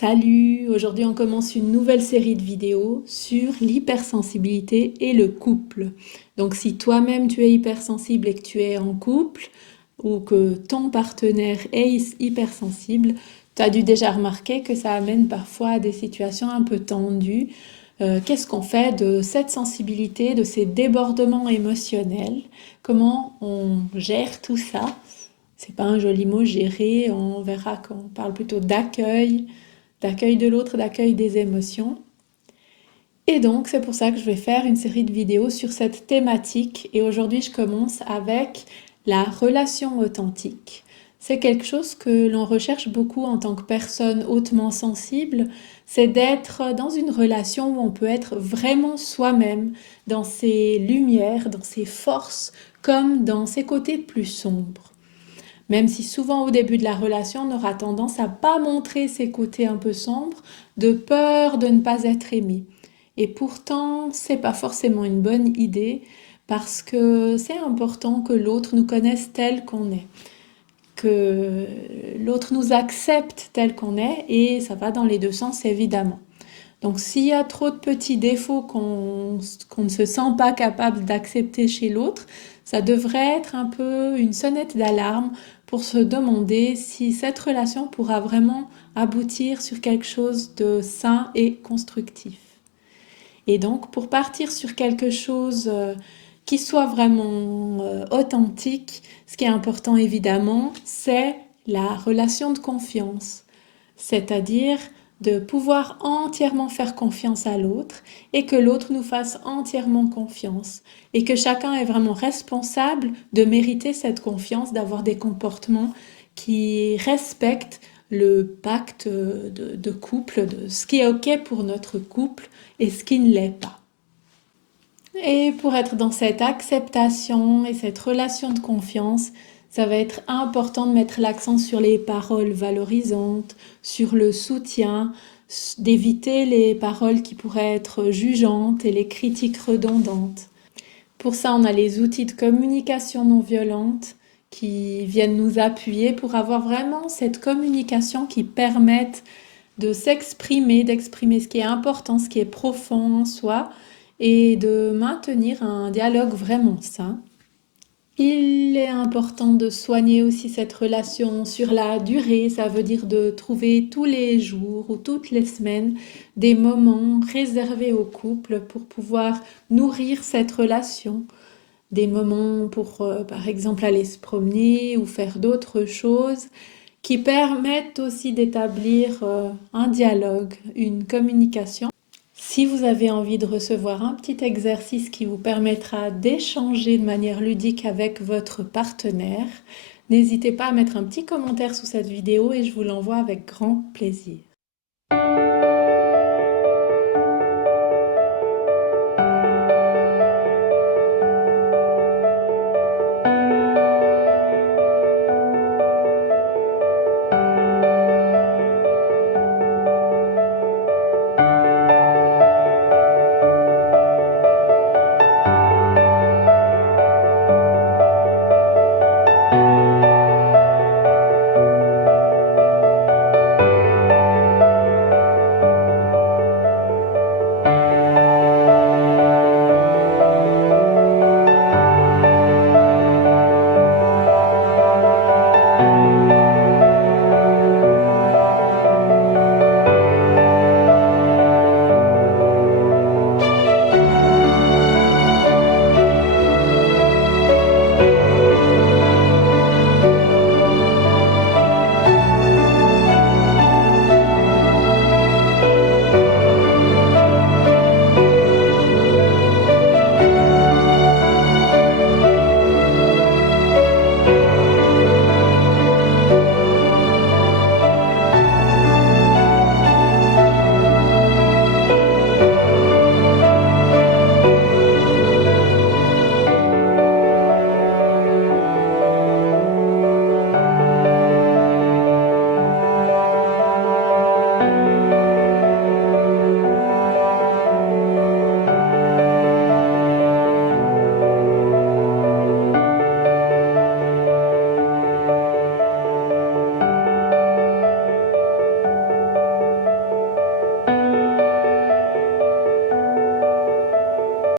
Salut! Aujourd'hui on commence une nouvelle série de vidéos sur l'hypersensibilité et le couple. Donc si toi-même tu es hypersensible et que tu es en couple ou que ton partenaire est hypersensible, tu as dû déjà remarquer que ça amène parfois à des situations un peu tendues. Qu'est-ce qu'on fait de cette sensibilité, de ces débordements émotionnels? Comment on gère tout ça? C'est pas un joli mot, gérer, on verra qu'on parle plutôt d'accueil de l'autre, d'accueil des émotions. Et donc, c'est pour ça que je vais faire une série de vidéos sur cette thématique. Et aujourd'hui, je commence avec la relation authentique. C'est quelque chose que l'on recherche beaucoup en tant que personne hautement sensible, c'est d'être dans une relation où on peut être vraiment soi-même, dans ses lumières, dans ses forces, comme dans ses côtés plus sombres. Même si souvent au début de la relation, on aura tendance à pas montrer ses côtés un peu sombres, de peur de ne pas être aimé. Et pourtant, c'est pas forcément une bonne idée parce que c'est important que l'autre nous connaisse tel qu'on est, que l'autre nous accepte tel qu'on est et ça va dans les deux sens évidemment. Donc s'il y a trop de petits défauts qu'on ne se sent pas capable d'accepter chez l'autre, ça devrait être un peu une sonnette d'alarme pour se demander si cette relation pourra vraiment aboutir sur quelque chose de sain et constructif. Et donc pour partir sur quelque chose qui soit vraiment authentique, ce qui est important évidemment, c'est la relation de confiance. C'est-à-dire de pouvoir entièrement faire confiance à l'autre et que l'autre nous fasse entièrement confiance et que chacun est vraiment responsable de mériter cette confiance, d'avoir des comportements qui respectent le pacte de couple, de ce qui est OK pour notre couple et ce qui ne l'est pas. Et pour être dans cette acceptation et cette relation de confiance, ça va être important de mettre l'accent sur les paroles valorisantes, sur le soutien, d'éviter les paroles qui pourraient être jugeantes et les critiques redondantes. Pour ça, on a les outils de communication non violente qui viennent nous appuyer pour avoir vraiment cette communication qui permette de s'exprimer, d'exprimer ce qui est important, ce qui est profond en soi et de maintenir un dialogue vraiment sain. Il est important de soigner aussi cette relation sur la durée, ça veut dire de trouver tous les jours ou toutes les semaines des moments réservés au couple pour pouvoir nourrir cette relation. Des moments pour, par exemple, aller se promener ou faire d'autres choses qui permettent aussi d'établir un dialogue, une communication. Si vous avez envie de recevoir un petit exercice qui vous permettra d'échanger de manière ludique avec votre partenaire, n'hésitez pas à mettre un petit commentaire sous cette vidéo et je vous l'envoie avec grand plaisir.